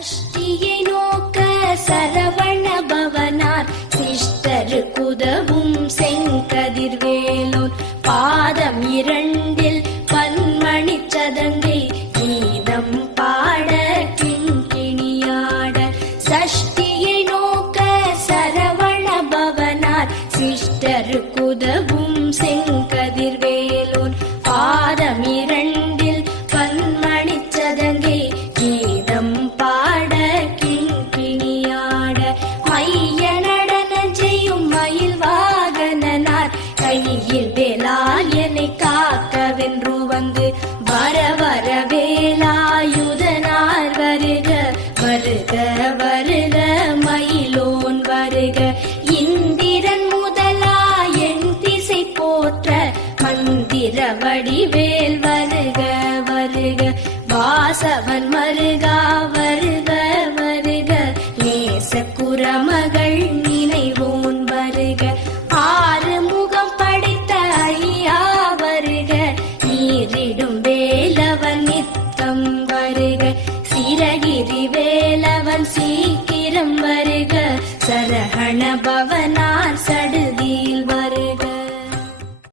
சஷ்டியை நோக்க சரவண பவனார் சிஷ்டருக்குதவும் செங்கதிர்வேலோன் பாதம் இரண்டில் பன்மணி சதங்கை கீதம் பாட கிண்கிணியாட. சஷ்டியை நோக்க சரவண பவனார் சிஷ்டருக்குதவும் செங்கதிர்வேலோன் பாதம் இரண்டில் பன்மணி சதங்கை கீதம் பாட கிண்கிணியாட. மைய நடன செய்யும் மயில் வாகனனார் கையில் வேலால் என்னை காக்கவென்று வந்து வர வர வேலாயுதனார் வருக வருக